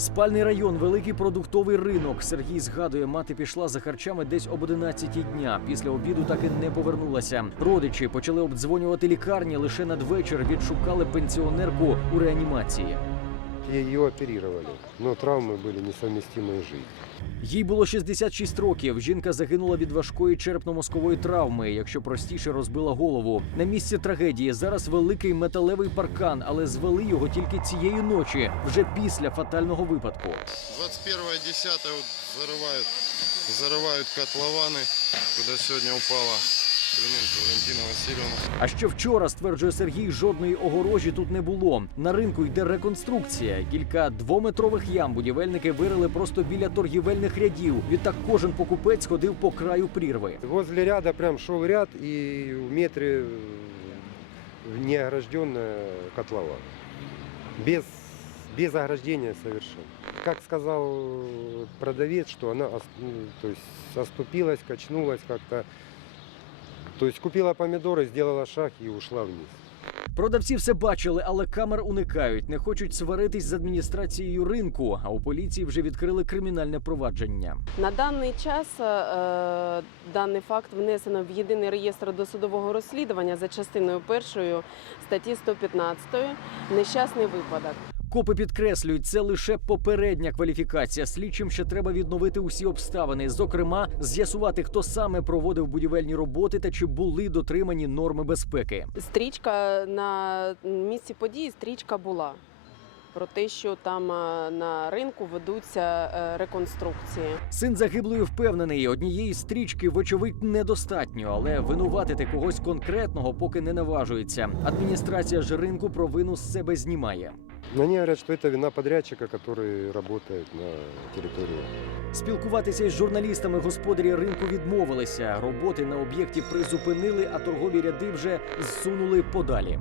Спальний район, великий продуктовий ринок. Сергій згадує, мати пішла за харчами десь об 11 дня. Після обіду так і не повернулася. Родичі почали обдзвонювати лікарні. Лише надвечір відшукали пенсіонерку у реанімації. Ее оперировали, но травмы были несовместимы с жизнью. Їй було 66 років. Жінка загинула від важкої черепно-мозкової травми, якщо простіше розбила голову. На місці трагедії зараз великий металевий паркан, але звели його тільки цієї ночі, вже після фатального випадку. 21.10 вот зарывают, зарывают котлованы, куда сегодня А ще вчора, стверджує Сергій, жодної огорожі тут не було. На ринку йде реконструкція. Кілька двометрових ям будівельники вирили просто біля торгівельних рядів. Відтак кожен покупець ходив по краю прірви. Возле ряда прям шел ряд и в метре э, неогражденная котлова. Без, без ограждения совершенно. Как сказал продавец, что она ну, то есть оступилась, качнулась как-то. То есть купила помидоры, сделала шаг и ушла вниз. Продавці все бачили, але камер уникають, не хочуть сваритись з адміністрацією ринку. А у поліції вже відкрили кримінальне провадження. На даний час е, даний факт внесено в єдиний реєстр досудового розслідування за частиною першою статті 115 нещасний випадок. Копи підкреслюють, це лише попередня кваліфікація. Слідчим ще треба відновити усі обставини, зокрема, з'ясувати, хто саме проводив будівельні роботи та чи були дотримані норми безпеки. Стрічка на місці події стрічка була про те, що там е, на ринку ведуться е, реконструкції. Син загиблої впевнений, однієї стрічки, вочевидь, недостатньо, але винуватити когось конкретного поки не наважується. Адміністрація ж ринку провину з себе знімає. Но они говорят, что это вина подрядчика, который работает на территории. Спілкуватися із журналістами господарі ринку відмовилися. Роботи на об'єкті призупинили, а торгові ряди вже зсунули подалі.